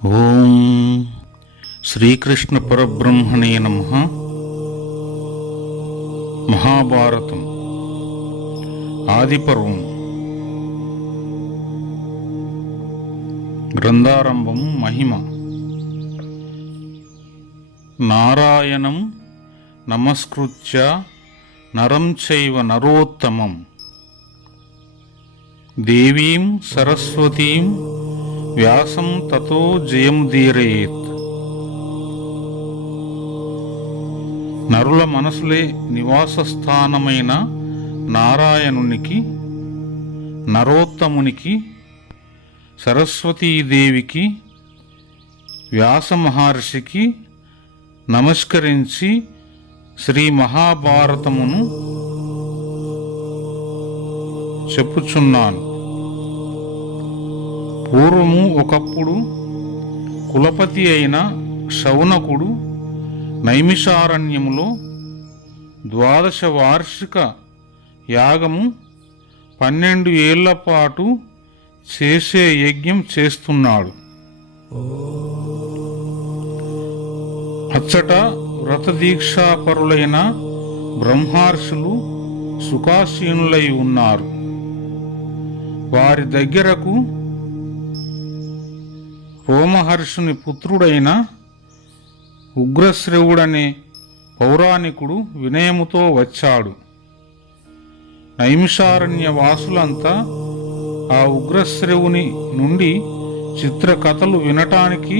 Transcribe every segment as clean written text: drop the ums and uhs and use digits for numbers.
ఓం శ్రీకృష్ణ పరబ్రహ్మణే నమః. మహాభారతం ఆదిపర్వం. గ్రంథారంభం. మహిమ. నారాయణం నమస్కృత్య నరం చైవ నరోత్తమం దేవీం సరస్వతీం వ్యాసం తతో జయముదీరయేత్. నరుల మనసులే నివాస స్థానమైన నారాయణునికి, నరోత్తమునికి, సరస్వతీదేవికి, వ్యాస మహర్షికి నమస్కరించి శ్రీ మహాభారతమును చెప్పుచున్నాను. పూర్వము ఒకప్పుడు కులపతి అయిన శౌనకుడు నైమిషారణ్యములో 12 వార్షిక యాగము 12 ఏళ్ల పాటు చేసే యజ్ఞం చేస్తున్నాడు. అచ్చట వ్రతదీక్షాపరులైన బ్రహ్మర్షులు సుఖాసీనులై ఉన్నారు. వారి దగ్గరకు రోమహర్షుని పుత్రుడైన ఉగ్రశ్రవుడనే పౌరాణికుడు వినయముతో వచ్చాడు. నైమిషారణ్య వాసులంతా ఆ ఉగ్రశ్రవుని నుండి చిత్రకథలు వినటానికి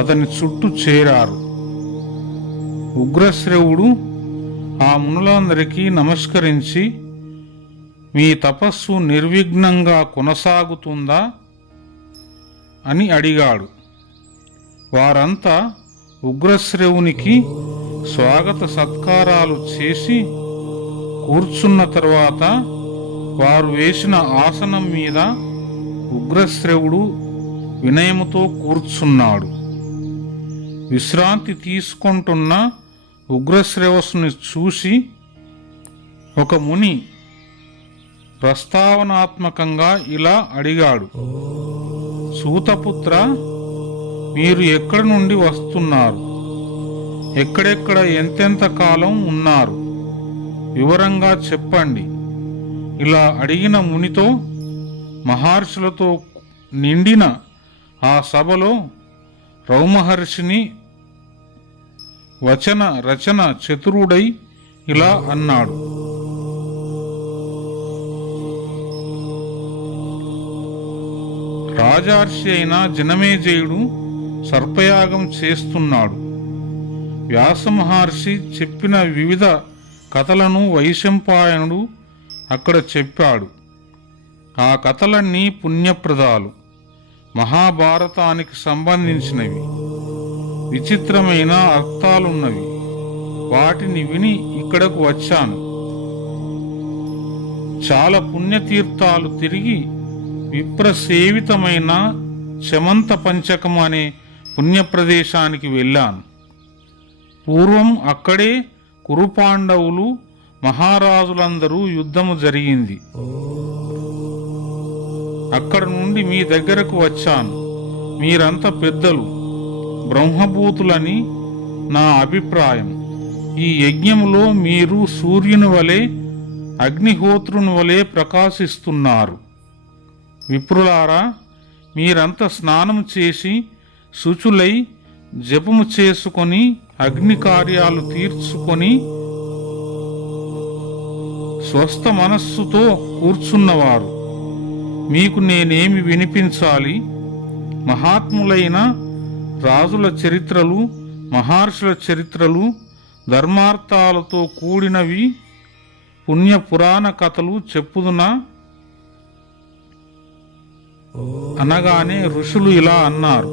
అతని చుట్టూ చేరారు. ఉగ్రశ్రవుడు ఆ మునులందరికీ నమస్కరించి, మీ తపస్సు నిర్విఘ్నంగా కొనసాగుతుందా అని అడిగాడు. వారంతా ఉగ్రశ్రవునికి స్వాగత సత్కారాలు చేసి కూర్చున్న తరువాత వారు వేసిన ఆసనం మీద ఉగ్రశ్రవుడు వినయముతో కూర్చున్నాడు. విశ్రాంతి తీసుకుంటున్న ఉగ్రశ్రవసుని చూసి ఒక ముని ప్రస్తావనాత్మకంగా ఇలా అడిగాడు: సూతపుత్ర, మీరు ఎక్కడి నుండి వస్తున్నారు? ఎక్కడెక్కడ ఎంతెంత కాలం ఉన్నారు? వివరంగా చెప్పండి. ఇలా అడిగిన మునితో మహర్షులతో నిండిన ఆ సభలో రౌమహర్షిని వచన రచన చతురుడై ఇలా అన్నాడు: రాజర్షి అయిన జనమేజయుడు సర్పయాగం చేస్తున్నాడు. వ్యాసమహర్షి చెప్పిన వివిధ కథలను వైశంపాయనుడు అక్కడ చెప్పాడు. ఆ కథలన్నీ పుణ్యప్రదాలు, మహాభారతానికి సంబంధించినవి. విచిత్రమైన అర్థాలున్నవి. వాటిని విని ఇక్కడకు వచ్చాను. చాలా పుణ్యతీర్థాలు తిరిగి విప్రసేవితమైన చమంత పంచకం అనే పుణ్యప్రదేశానికి వెళ్ళాను. పూర్వం అక్కడే కురుపాండవులు మహారాజులందరూ యుద్ధము జరిగింది. అక్కడ నుండి మీ దగ్గరకు వచ్చాను. మీరంతా పెద్దలు, బ్రహ్మభూతులని నా అభిప్రాయం. ఈ యజ్ఞములో మీరు సూర్యుని వలె, అగ్నిహోత్రుని వలె ప్రకాశిస్తున్నారు. విప్రులారా, మీరంతా స్నానం చేసి శుచులై జపము చేసుకొని అగ్ని కార్యాలు తీర్చుకొని స్వస్థ మనస్సుతో కూర్చున్నవారు. మీకు నేనేమి వినిపించాలి? మహాత్ములైన రాజుల చరిత్రలు, మహర్షుల చరిత్రలు, ధర్మార్థాలతో కూడినవి పుణ్య పురాణ కథలు చెప్పుదునా అనగానే ఋషులు ఇలా అన్నారు: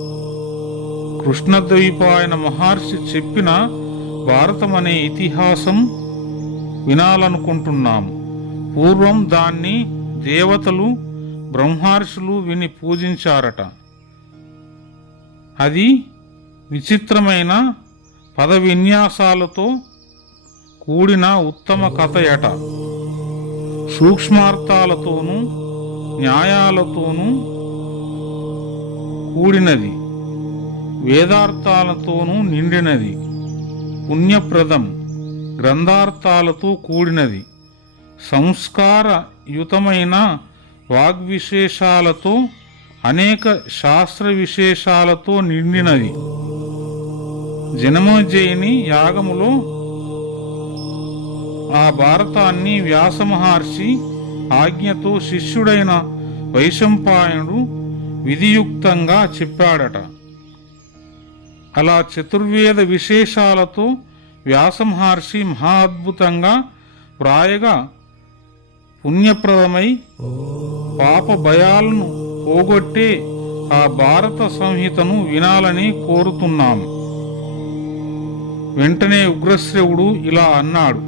కృష్ణద్వైపాయన మహర్షి చెప్పిన భారతం అనే ఇతిహాసం వినాలనుకుంటున్నాము. పూర్వం దాన్ని దేవతలు, బ్రహ్మర్షులు విని పూజించారట. అది విచిత్రమైన పద విన్యాసాలతో కూడిన ఉత్తమ కథయట. సూక్ష్మార్థాలతోనూ న్యాయాలతోనూ కూడినది. వేదార్థాలతోనూ నిండినది. పుణ్యప్రదం, గ్రంథార్థాలతో కూడినది. సంస్కారయుతమైన వాగ్విశేషాలతో, అనేక శాస్త్ర విశేషాలతో నిండినది. జనమేజయుని యాగములో ఆ భారతాన్ని వ్యాసమహర్షి ఆజ్ఞతో శిష్యుడైన వైశంపాయనుడు విధియుక్తంగా చెప్పాడట. అలా చతుర్వేద విశేషాలతో వ్యాసమహర్షి మహా అద్భుతంగా వ్రాయగా పుణ్యప్రదమై పాప భయాలను పోగొట్టే ఆ భారత సంహితను వినాలని కోరుతున్నాము. వెంటనే ఉగ్రశ్రవుడు ఇలా అన్నాడు: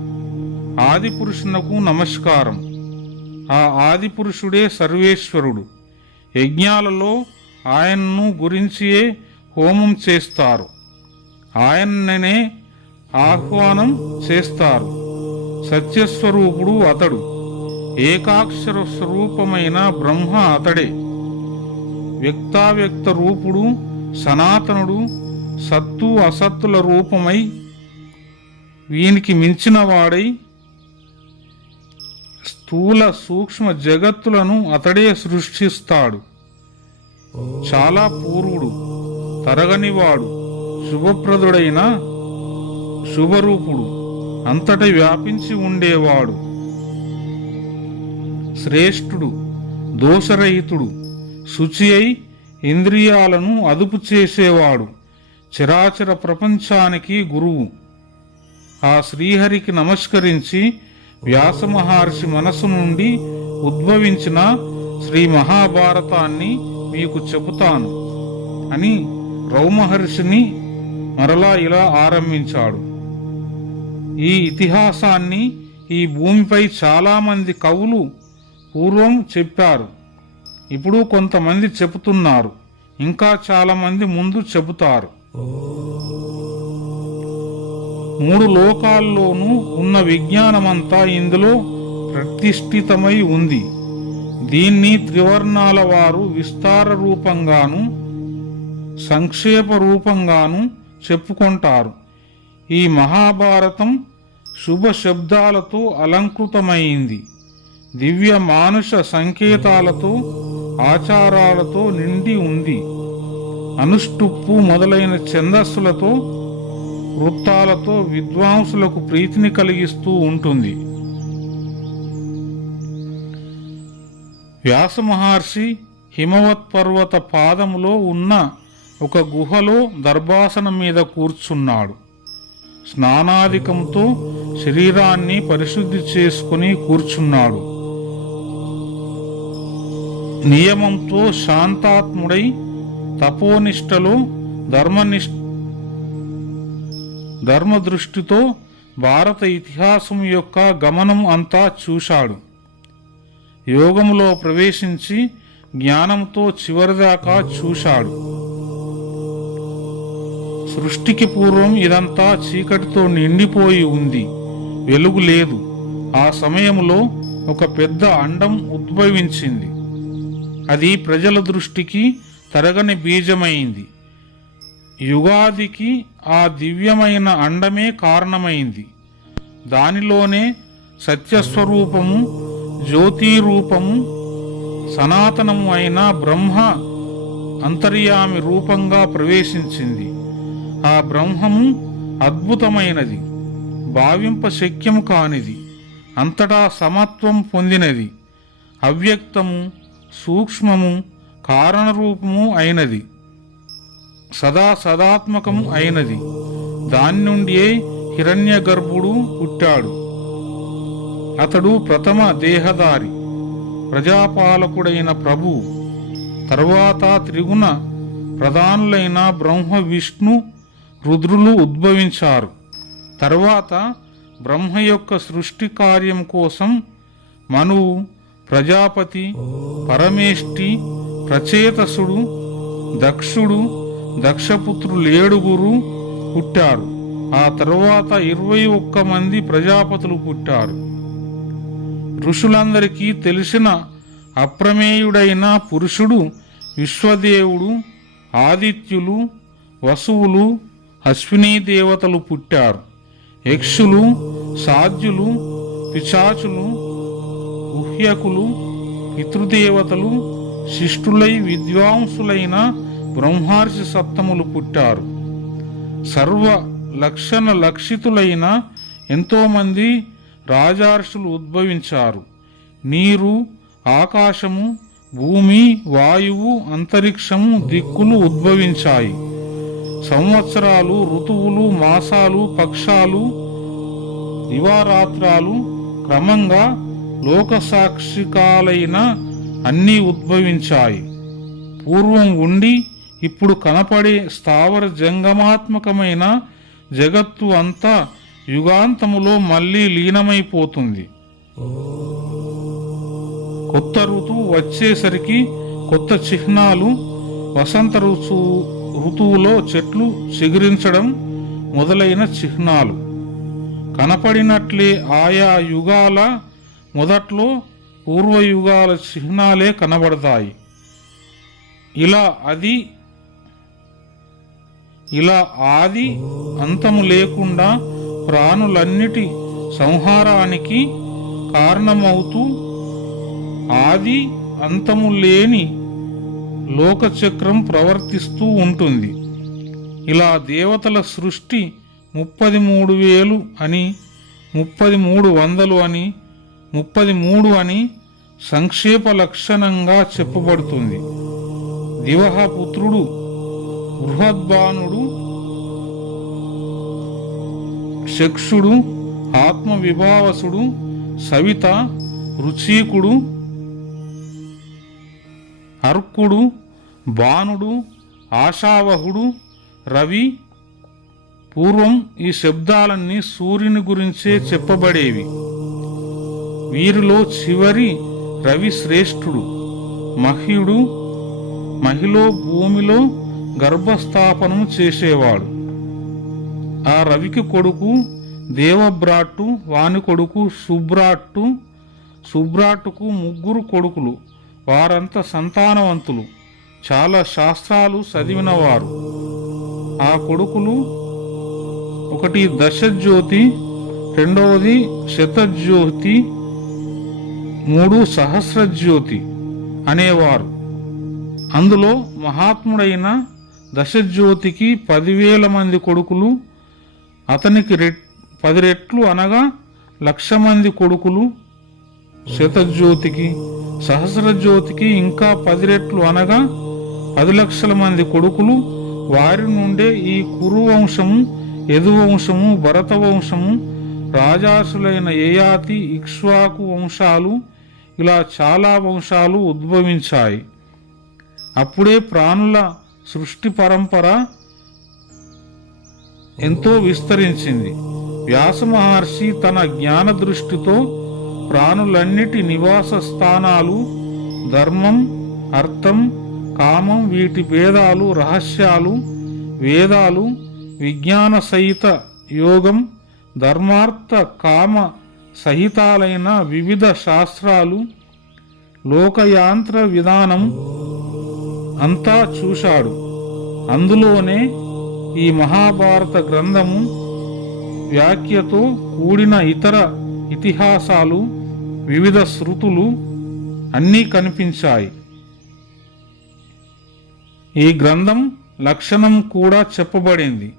ఆదిపురుషునకు నమస్కారం. ఆ ఆదిపురుషుడే సర్వేశ్వరుడు. యజ్ఞాలలో ఆయనను గురించియే హోమం చేస్తారు, ఆయననే ఆహ్వానం చేస్తారు. సత్యస్వరూపుడు అతడు, ఏకాక్షర స్వరూపమైన బ్రహ్మ అతడే. వ్యక్తావ్యక్త రూపుడు, సనాతనుడు, సత్తు అసత్తుల రూపమై వీనికి మించిన వాడై స్థూల సూక్ష్మ జగత్తులను అతడే సృష్టిస్తాడు. చాలా పూర్వుడు, తరగనివాడు, శుభప్రదుడైన శుభరూపుడు, అంతట వ్యాపించి ఉండేవాడు. శ్రేష్ఠుడు, దోషరహితుడు, శుచి అయి ఇంద్రియాలను అదుపు చేసేవాడు, చరాచర ప్రపంచానికి గురువు. ఆ శ్రీహరికి నమస్కరించి వ్యాసమహర్షి మనసు నుండి ఉద్భవించిన శ్రీ మహాభారతాన్ని మీకు చెబుతాను అని రౌమహర్షిని మరలా ఇలా ఆరంభించాడు. ఈ ఇతిహాసాన్ని ఈ భూమిపై చాలామంది కవులు పూర్వం చెప్పారు. ఇప్పుడు కొంతమంది చెబుతున్నారు, ఇంకా చాలామంది ముందు చెబుతారు. 3 లోకాల్లోనూ ఉన్న విజ్ఞానమంతా ఇందులో ప్రతిష్ఠితమై ఉంది. దీన్ని త్రివర్ణాల వారు విస్తార రూపంగాను సంక్షేప రూపంగాను చెప్పుకుంటారు. ఈ మహాభారతం శుభ శబ్దాలతో అలంకృతమైంది. దివ్య మానుష సంకేతాలతో, ఆచారాలతో నిండి ఉంది. అనుష్టుప్పు మొదలైన ఛందస్సులతో, వృత్తాలతో విద్వాంసులకు ప్రీతిని కలిగిస్తూ ఉంటుంది. వ్యాసమహర్షి హిమవత్ పర్వత పాదములో ఉన్న ఒక గుహలో దర్భాసనం మీద కూర్చున్నాడు. స్నానాధికంతో శరీరాన్ని పరిశుద్ధి చేసుకుని కూర్చున్నాడు. నియమంతో శాంతాత్ముడై తపోనిష్టలో ధర్మదృష్టితో భారత ఇతిహాసం యొక్క గమనం అంతా చూశాడు. యోగములో ప్రవేశించి జ్ఞానంతో చివరిదాకా చూశాడు. సృష్టికి పూర్వం ఇదంతా చీకటితో నిండిపోయి ఉంది, వెలుగు లేదు. ఆ సమయంలో ఒక పెద్ద అండం ఉద్భవించింది. అది ప్రజల దృష్టికి తరగని బీజమైంది. యుగాదికి ఆ దివ్యమైన అండమే కారణమైంది. దానిలోనే సత్యస్వరూపము, జ్యోతిరూపము, సనాతనము అయిన బ్రహ్మ అంతర్యామి రూపంగా ప్రవేశించింది. ఆ బ్రహ్మము అద్భుతమైనది, భావింప శక్యము కానిది, అంతటా సమత్వం పొందినది, అవ్యక్తము, సూక్ష్మము, కారణరూపము అయినది, సదాత్మకము అయినది. దాని నుండియే హిరణ్య గర్భుడు పుట్టాడు. అతడు ప్రథమ దేహధారి, ప్రజాపాలకుడైన ప్రభువు. తరువాత త్రిగుణ ప్రధానులైన బ్రహ్మ, విష్ణు, రుద్రులు ఉద్భవించారు. తరువాత బ్రహ్మ యొక్క సృష్టి కార్యం కోసం మనువు, ప్రజాపతి, పరమేష్టి, ప్రచేతసుడు, దక్షుడు, దక్షపుత్రులు 7 పుట్టారు. ఆ తరువాత 21 మంది ప్రజాపతులు పుట్టారు. ఋషులందరికీ తెలిసిన అప్రమేయుడైన పురుషుడు విశ్వదేవుడు, ఆదిత్యులు, వసువులు, అశ్వినీ దేవతలు పుట్టారు. యక్షులు, సాధ్యులు, పిశాచులు, గుహ్యకులు, పితృదేవతలు, శిష్టులై విద్వాంసులైన బ్రహ్మర్షి సత్తములు పుట్టారు. సర్వ లక్షణ లక్షితులైన ఎంతోమంది రాజర్షులు ఉద్భవించారు. నీరు, ఆకాశము, భూమి, వాయువు, అంతరిక్షము, దిక్కులు ఉద్భవించాయి. సంవత్సరాలు, ఋతువులు, మాసాలు, పక్షాలు, దివారాత్రాలు క్రమంగా లోకసాక్షికాలైన అన్నీ ఉద్భవించాయి. పూర్వం ఉండి ఇప్పుడు కనపడే స్థావర జంగమాత్మకమైన జగత్తు అంతా యుగాంతములో మళ్ళీ లీనమైపోతుంది. కొత్త ఋతువు వచ్చేసరికి కొత్త చిహ్నాలు, వసంత ఋతువులో చెట్లు చిగురించడం మొదలైన చిహ్నాలు కనపడినట్లే ఆయా యుగాల మొదట్లో పూర్వయుగాల చిహ్నాలే కనబడతాయి. ఇలా ఆది అంతము లేకుండా ప్రాణులన్నిటి సంహారానికి కారణమవుతూ ఆది అంతము లేని లోకచక్రం ప్రవర్తిస్తూ ఉంటుంది. ఇలా దేవతల సృష్టి 33,000 అని, 3300 అని, 33 అని సంక్షేప లక్షణంగా చెప్పబడుతుంది. దివహ పుత్రుడు బృహద్బానుడు, చక్షుడు, ఆత్మవిభావసుడు, సవిత, రుచీకుడు, అర్కుడు, బాణుడు, ఆశావహుడు, రవి. పూర్వం ఈ శబ్దాలన్నీ సూర్యుని గురించే చెప్పబడేవి. వీరిలో చివరి రవి శ్రేష్ఠుడు. మహ్యుడు మహిళ భూమిలో గర్భస్థాపనం చేసేవాడు. ఆ రవికి కొడుకు దేవబ్రాట్టు, వాని కొడుకు సుబ్రాట్టు. సుబ్రాట్టుకు 3 కొడుకులు. వారంతా సంతానవంతులు, చాలా శాస్త్రాలు చదివినవారు. ఆ కొడుకులు ఒకటి దశజ్యోతి, రెండవది శతజ్యోతి, 3 సహస్రజ్యోతి అనేవారు. అందులో మహాత్ముడైన దశజ్యోతికి 10,000 మంది కొడుకులు, అతనికి 10 రెట్లు అనగా 1,00,000 మంది కొడుకులు. శతజ్యోతికి, సహస్రజ్యోతికి ఇంకా 10 రెట్లు అనగా 10 లక్షల మంది కొడుకులు. వారి నుండే ఈ కురువంశము, యదువంశము, భరతవంశము, రాజాసులైన యయాతి, ఇక్ష్వాకు వంశాలు, ఇలా చాలా వంశాలు ఉద్భవించాయి. అప్పుడే ప్రాణుల సృష్టి పరంపర ఎంతో విస్తరించింది. వ్యాస మహర్షి తన జ్ఞాన దృష్టితో ప్రాణులన్నిటి నివాస స్థానాలు, ధర్మం, అర్థం, కామం, వీటి భేదాలు, రహస్యాలు, వేదాలు, విజ్ఞాన సహిత యోగం, ధర్మార్థ కామ సహితాలైన వివిధ శాస్త్రాలు, లోకయాంత్ర విధానం అంతా చూశాడు. అందులోనే ఈ మహాభారత గ్రంథము వ్యాఖ్యతో కూడిన ఇతర ఇతిహాసాలు, వివిధ శృతులు అన్నీ కనిపించాయి. ఈ గ్రంథం లక్షణం కూడా చెప్పబడింది.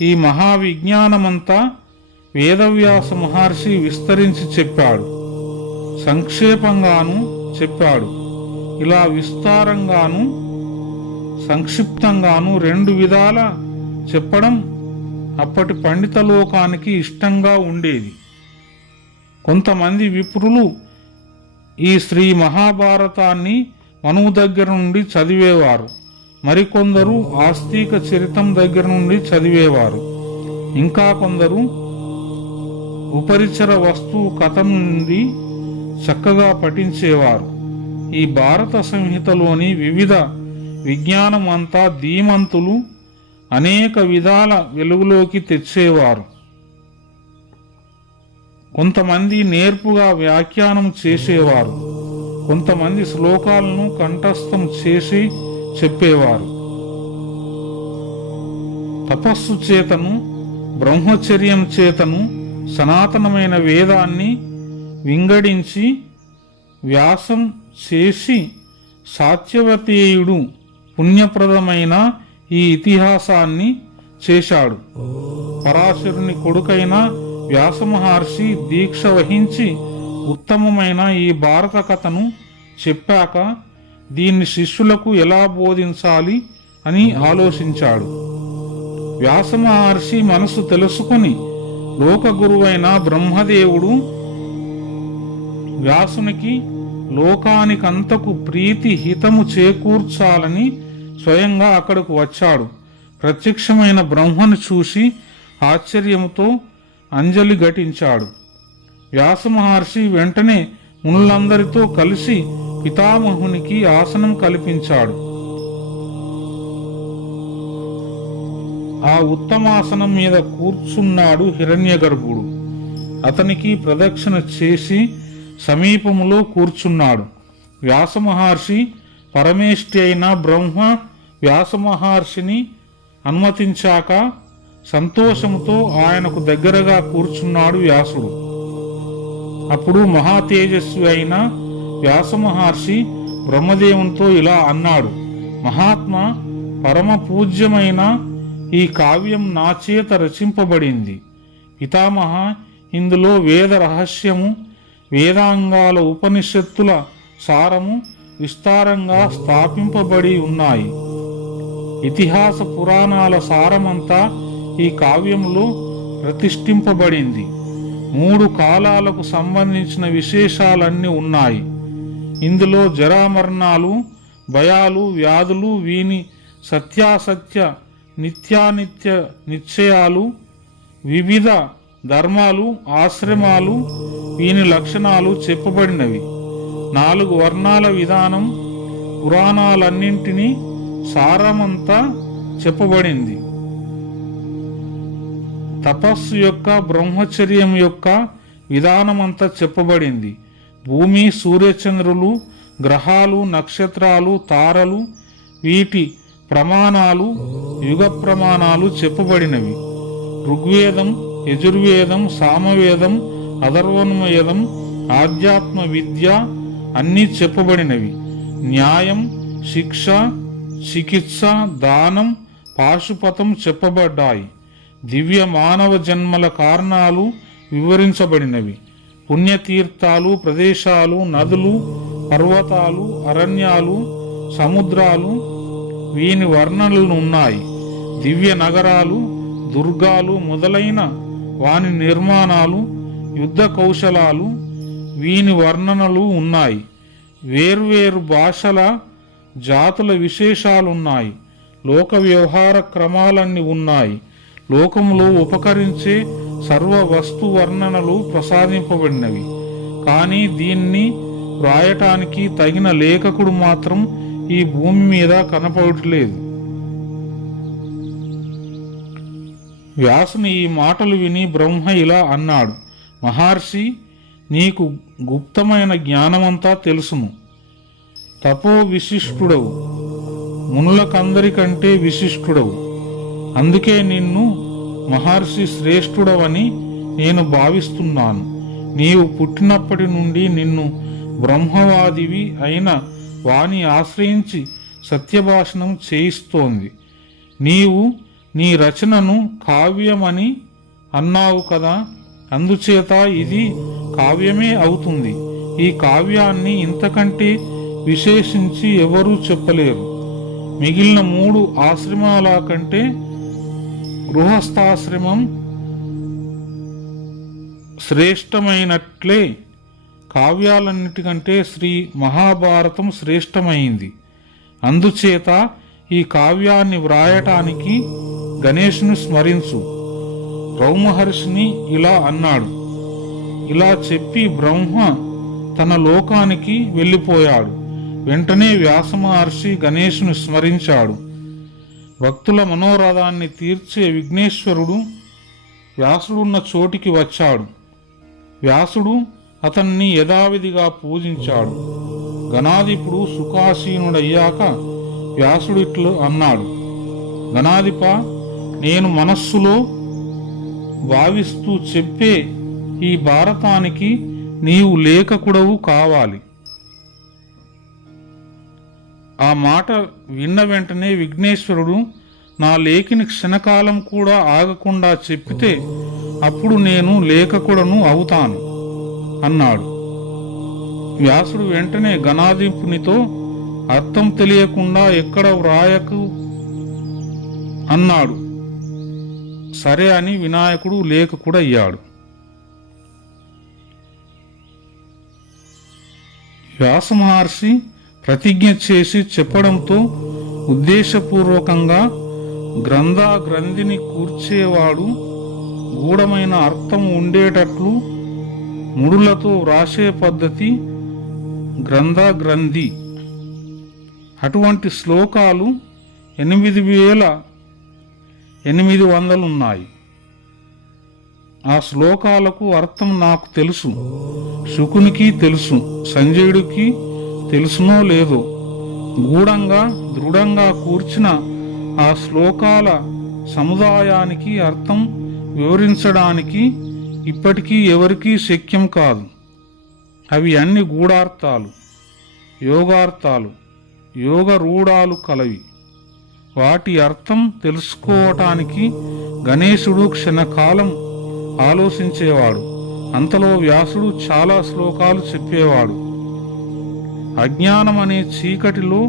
ఈ మహావిజ్ఞానమంతా వేదవ్యాస మహర్షి విస్తరించి చెప్పాడు. సంక్షేపంగాను చెప్పాడు. ఇలా విస్తారంగాను సంక్షిప్తంగాను 2 విధాల చెప్పడం అప్పటి పండిత లోకానికి ఇష్టంగా ఉండేది. కొంతమంది విప్రులు ఈ శ్రీ మహాభారతాన్ని మనువు దగ్గర నుండి చదివేవారు. మరికొందరు ఆస్తిక చరితం దగ్గర నుండి చదివేవారు. ఇంకా కొందరు ఉపరిచర వస్తువు కథ నుండి చక్కగా పఠించేవారు. ఈ భారత సంహితలోని వివిధ విజ్ఞానం అంతా ధీమంతులు అనేక విధాల వెలుగులోకి తెచ్చేవారు. కొంతమంది నేర్పుగా వ్యాఖ్యానం చేసేవారు. కొంతమంది శ్లోకాలను కంఠస్థం చేసి చెప్పేవారు. తపస్సు చేతను బ్రహ్మచర్యం చేతను సనాతనమైన వేదాన్ని వింగడించి వ్యాసం చేసి సాత్యవతేయుడు పుణ్యప్రదమైన ఈ ఇతిహాసాన్ని చేశాడు. పరాశరుని కొడుకైన వ్యాసమహర్షి దీక్ష వహించి ఉత్తమమైన ఈ భారత కథను చెప్పాక దీన్ని శిష్యులకు ఎలా బోధించాలి అని ఆలోచించాడు. వ్యాసమహర్షి మనసు తెలుసుకుని లోకగురువైన బ్రహ్మదేవుడు వ్యాసునికి లోకానికంతకు ప్రీతి హితము చేకూర్చాలని స్వయంగా అక్కడకు వచ్చాడు. ప్రత్యక్షమైన బ్రహ్మను చూసి ఆశ్చర్యముతో అంజలి ఘటించాడు. వ్యాసమహర్షి వెంటనే మునులందరితో కలిసి పితామహునికి ఆసనం కల్పించాడు. ఆ ఉత్తమాసనం మీద కూర్చున్నాడు హిరణ్యగర్భుడు. అతనికి ప్రదక్షిణ చేసి సమీపములో కూర్చున్నాడు. వ్యాసమహర్షి పరమేష్ఠి అయిన బ్రహ్మ వ్యాసమహర్షిని అనుమతించాక సంతోషముతో ఆయనకు దగ్గరగా కూర్చున్నాడు వ్యాసుడు. అప్పుడు మహాతేజస్వి అయిన వ్యాసమహర్షి బ్రహ్మదేవునితో ఇలా అన్నాడు: మహాత్మా, పరమ పూజ్యమైన ఈ కావ్యం నా చేత రచింపబడింది. పితామహ, ఇందులో వేద రహస్యము, వేదాంగాల ఉపనిషత్తుల సారము విస్తారంగా స్థాపింపబడి ఉన్నాయి. ఇతిహాస పురాణాల సారమంతా ఈ కావ్యంలో ప్రతిష్ఠింపబడింది. 3 కాలాలకు సంబంధించిన విశేషాలన్నీ ఉన్నాయి. ఇందులో జరామరణాలు, భయాలు, వ్యాధులు, వీని సత్యాసత్య నిత్యానిత్య నిశ్చయాలు, వివిధ ధర్మాలు, ఆశ్రమాలు, వీని లక్షణాలు చెప్పబడినవి. 4 వర్ణాల విధానం, పురాణాలన్నింటినీ సారమంతా చెప్పబడింది. తపస్సు యొక్క, బ్రహ్మచర్యం యొక్క విధానమంతా చెప్పబడింది. భూమి, సూర్యచంద్రులు, గ్రహాలు, నక్షత్రాలు, తారలు, వీటి ప్రమాణాలు, యుగ ప్రమాణాలు చెప్పబడినవి. ఋగ్వేదం, యజుర్వేదం, సామవేదం, అథర్వణవేదం, ఆధ్యాత్మ విద్య అన్నీ చెప్పబడినవి. న్యాయం, శిక్ష, చికిత్స, దానం, పాశుపతం చెప్పబడ్డాయి. దివ్య మానవ జన్మల కారణాలు వివరించబడినవి. పుణ్యతీర్థాలు, ప్రదేశాలు, నదులు, పర్వతాలు, అరణ్యాలు, సముద్రాలు, వీని వర్ణనలు ఉన్నాయి. దివ్య నగరాలు, దుర్గాలు మొదలైన వాని నిర్మాణాలు, యుద్ధ కౌశలాలు, వీని వర్ణనలు ఉన్నాయి. వేర్వేరు భాషల, జాతుల విశేషాలున్నాయి. లోక వ్యవహార క్రమాలన్నీ ఉన్నాయి. లోకములో ఉపకరించే సర్వ వస్తు వర్ణనలు ప్రసాదింపబడినవి. కానీ దీన్ని వ్రాయటానికి తగిన లేఖకుడు మాత్రం ఈ భూమి మీద కనపడట్లేదు. వ్యాసుని ఈ మాటలు విని బ్రహ్మ ఇలా అన్నాడు: మహర్షి, నీకు గుప్తమైన జ్ఞానమంతా తెలుసును. తపో విశిష్టుడవు, మునులకందరికంటే విశిష్టుడవు. అందుకే నిన్ను మహర్షి శ్రేష్ఠుడవని నేను భావిస్తున్నాను. నీవు పుట్టినప్పటి నుండి నిన్ను బ్రహ్మవాదివి అయిన వాణి ఆశ్రయించి సత్యభాషణం చేయిస్తోంది. నీవు నీ రచనను కావ్యమని అన్నావు కదా, అందుచేత ఇది కావ్యమే అవుతుంది. ఈ కావ్యాన్ని ఇంతకంటే విశేషించి ఎవరూ చెప్పలేరు. మిగిలిన 3 ఆశ్రమాల కంటే గృహస్థాశ్రమం శ్రేష్టమైనట్లే కావ్యాలన్నిటికంటే శ్రీ మహాభారతం శ్రేష్టమైంది. అందుచేత ఈ కావ్యాన్ని వ్రాయటానికి గణేశుని స్మరించు. బ్రహ్మహర్షిని ఇలా అన్నాడు. ఇలా చెప్పి బ్రహ్మ తన లోకానికి వెళ్ళిపోయాడు. వెంటనే వ్యాసమహర్షి గణేశుని స్మరించాడు. భక్తుల మనోరథాన్ని తీర్చే విఘ్నేశ్వరుడు వ్యాసుడున్న చోటికి వచ్చాడు. వ్యాసుడు అతన్ని యథావిధిగా పూజించాడు. గణాధిపుడు సుఖాసీనుడయ్యాక వ్యాసుడిట్లు అన్నాడు: గణాధిప, నేను మనస్సులో భావిస్తూ చెప్పే ఈ భారతానికి నీవు లేఖకుడవు కావాలి. ఆ మాట విన్న వెంటనే విఘ్నేశ్వరుడు నా లేఖిని క్షణకాలం కూడా ఆగకుండా చెప్పితే అప్పుడు నేను లేఖకుడను అవుతాను అన్నాడు. వ్యాసుడు వెంటనే గణాధిపునితో అర్థం తెలియకుండా ఎక్కడ వ్రాయకు అన్నాడు. సరే అని వినాయకుడు లేఖకుడయ్యాడు. వ్యాస మహర్షి ప్రతిజ్ఞ చేసి చెప్పడంతో ఉద్దేశపూర్వకంగా గ్రంథిని కూర్చేవాడు గూఢమైన అర్థం ఉండేటట్లు ముడులతో వ్రాసే పద్ధతి గ్రంథి. అటువంటి శ్లోకాలు 8800 ఉన్నాయి. ఆ శ్లోకాలకు అర్థం నాకు తెలుసు, శుకునికి తెలుసు, సంజయుడికి తెలుసునో లేదో. గూఢంగా దృఢంగా కూర్చిన ఆ శ్లోకాల సముదాయానికి అర్థం వివరించడానికి ఇప్పటికీ ఎవరికీ శక్యం కాదు. అవి అన్ని గూఢార్థాలు, యోగార్థాలు, యోగ రూఢాలు కలవి. వాటి అర్థం తెలుసుకోవటానికి గణేశుడు క్షణకాలం ఆలోచించేవాడు. అంతలో వ్యాసుడు చాలా శ్లోకాలు చెప్పేవాడు. అజ్ఞానమనే చీకటిలో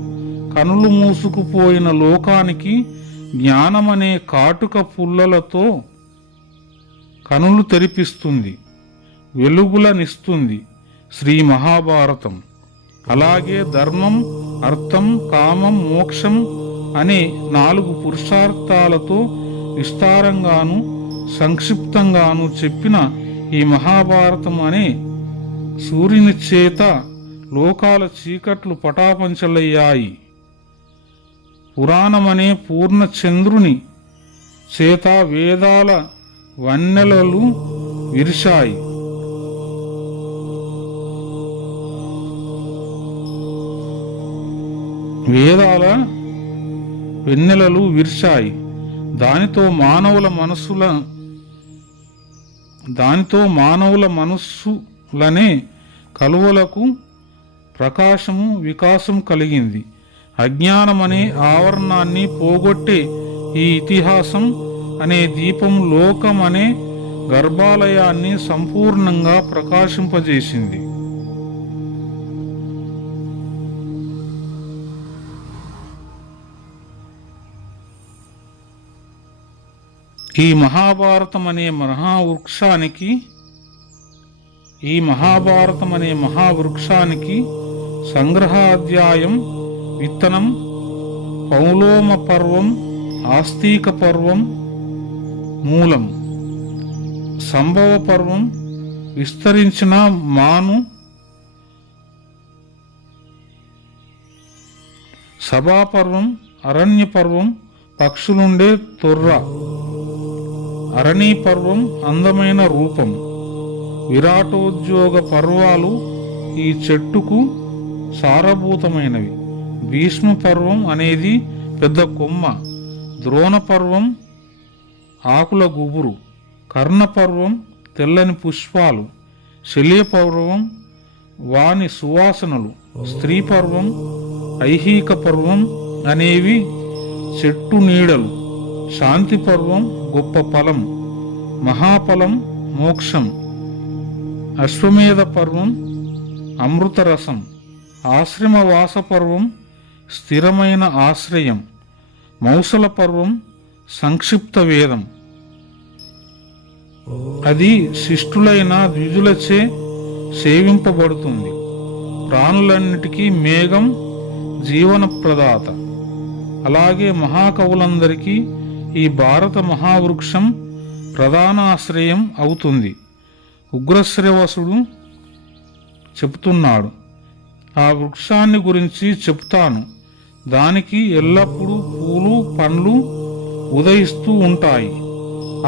కనులు మూసుకుపోయిన లోకానికి జ్ఞానమనే కాటుక పుల్లలతో కనులు తెరిపిస్తుంది, వెలుగులనిస్తుంది శ్రీ మహాభారతం. అలాగే ధర్మం, అర్థం, కామం, మోక్షం అనే 4 పురుషార్థాలతో విస్తారంగాను సంక్షిప్తంగాను చెప్పిన ఈ మహాభారతం అనే సూర్యుని చేత లోకాల చీకట్లు పటాపంచలయ్యాయి. పురాణమనే పూర్ణ చంద్రుని చేత వేదాల వన్నెలలు విరిశాయి. వేదాల వెన్నెలలు విరిశాయి. దానితో మానవుల మనస్సులనే కలువలకు ప్రకాశము, వికాసం కలిగింది. అజ్ఞానమనే ఆవరణాన్ని పోగొట్టే ఈ ఇతిహాసం అనే దీపం లోకం అనే గర్భాలయాన్ని సంపూర్ణంగా ప్రకాశింపజేసింది. ఈ మహాభారతం అనే మహావృక్షానికి సంగ్రహాధ్యాయం, విత్తనం, పౌలోమ పర్వం, ఆస్తిక పర్వం మూలం, సంభవ పర్వం, విస్తరించిన మాను, సభాపర్వం, అరణ్య పర్వం, పక్షులుండే తొర్ర, అరణీ పర్వం, అందమైన రూపం, విరాటోద్యోగ పర్వాలు ఈ చెట్టుకు సారభూతమైనవి. భీష్మ పర్వం అనేది పెద్ద కొమ్మ, ద్రోణ పర్వం ఆకుల గుబురు, కర్ణ పర్వం తెల్లని పుష్పాలు, శల్య పర్వం వాని సువాసనలు, స్త్రీ పర్వం, ఐహిక పర్వం అనేవి చెట్టు నీడలు, శాంతి పర్వం గొప్ప ఫలం, మహాఫలం మోక్షం, అశ్వమేధ పర్వం అమృతరసం, ఆశ్రమవాస పర్వం స్థిరమైన ఆశ్రయం, మౌసల పర్వం సంక్షిప్త వేదం. అది శిష్టులైన ద్విజులచే సేవింపబడుతుంది. ప్రాణులన్నిటికీ మేఘం జీవన ప్రదాత. అలాగే మహాకవులందరికీ ఈ భారత మహావృక్షం ప్రధాన ఆశ్రయం అవుతుంది. ఉగ్రశ్రవసుడు చెబుతున్నాడు, ఆ వృక్షాన్ని గురించి చెప్తాను. దానికి ఎల్లప్పుడూ పూలు, పండ్లు ఉదయిస్తూ ఉంటాయి.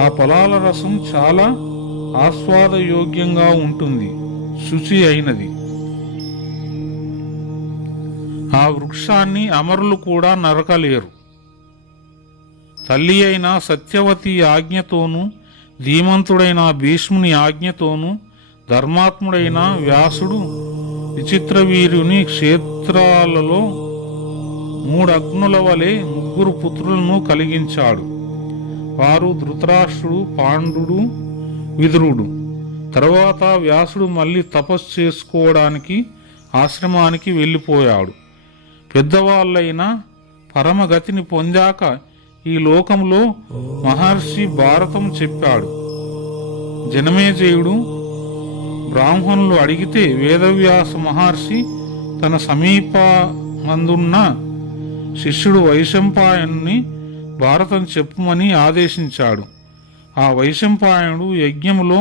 ఆ ఫలాల రసం చాలా ఆస్వాదయోగ్యంగా ఉంటుంది, శుచి అయినది. ఆ వృక్షాన్ని అమరులు కూడా నరకలేరు. తల్లి అయిన సత్యవతి ఆజ్ఞతోనూ, ధీమంతుడైన భీష్ముని ఆజ్ఞతోనూ, ధర్మాత్ముడైన వ్యాసుడు విచిత్రవీర్యుని క్షేత్రాలలో 3 అగ్నుల వలె 3 పుత్రులను కలిగించాడు. వారు ధృతరాష్ట్రుడు, పాండుడు, విదురుడు. తరువాత వ్యాసుడు మళ్ళీ తపస్సు చేసుకోవడానికి ఆశ్రమానికి వెళ్ళిపోయాడు. పెద్దవాళ్ళైన పరమగతిని పొందాక ఈ లోకంలో మహర్షి భారతం చెప్పాడు. జనమేజయుడు బ్రాహ్మణులు అడిగితే వేదవ్యాస మహర్షి తన సమీపమందున్న శిష్యుడు వైశంపాయనుని భారతం చెప్పమని ఆదేశించాడు. ఆ వైశంపాయనుడు యజ్ఞములో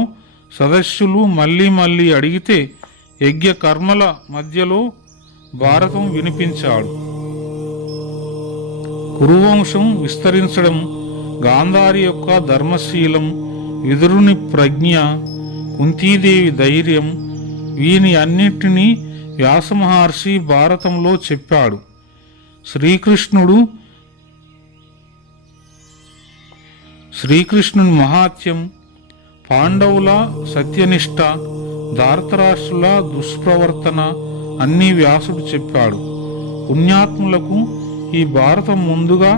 సదస్సులు మళ్ళీ మళ్ళీ అడిగితే యజ్ఞ కర్మల మధ్యలో భారతం వినిపించాడు. కురువంశం విస్తరించడం, గాంధారి యొక్క ధర్మశీలం, విదురుని ప్రజ్ఞ, కుంతీదేవి ధైర్యం, వీని అన్నిటినీ వ్యాసమహర్షి భారతంలో చెప్పాడు. శ్రీకృష్ణుని మహాత్యం, పాండవుల సత్యనిష్ట, ధార్తరాష్ట్రుల దుష్ప్రవర్తన అన్నీ వ్యాసుడు చెప్పాడు. పుణ్యాత్ములకు ఈ భారతం ముందుగా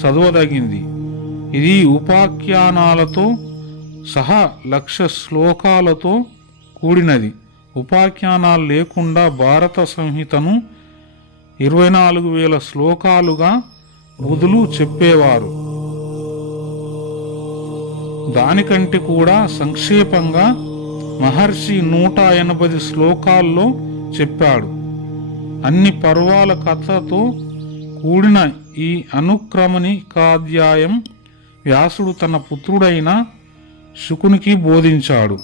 చదవదగింది. ఇది ఉపాఖ్యానాలతో సహా 1,00,000 శ్లోకాలతో కూడినది. ఉపాఖ్యానాలు లేకుండా భారత సంహితను 24,000 శ్లోకాలుగా బుధులు చెప్పేవారు. దానికంటే కూడా సంక్షేపంగా మహర్షి 180 శ్లోకాల్లో చెప్పాడు. అన్ని పర్వాల కథతో కూడిన ఈ అనుక్రమణికాధ్యాయం వ్యాసుడు తన పుత్రుడైన శుకునికి బోధించాడు.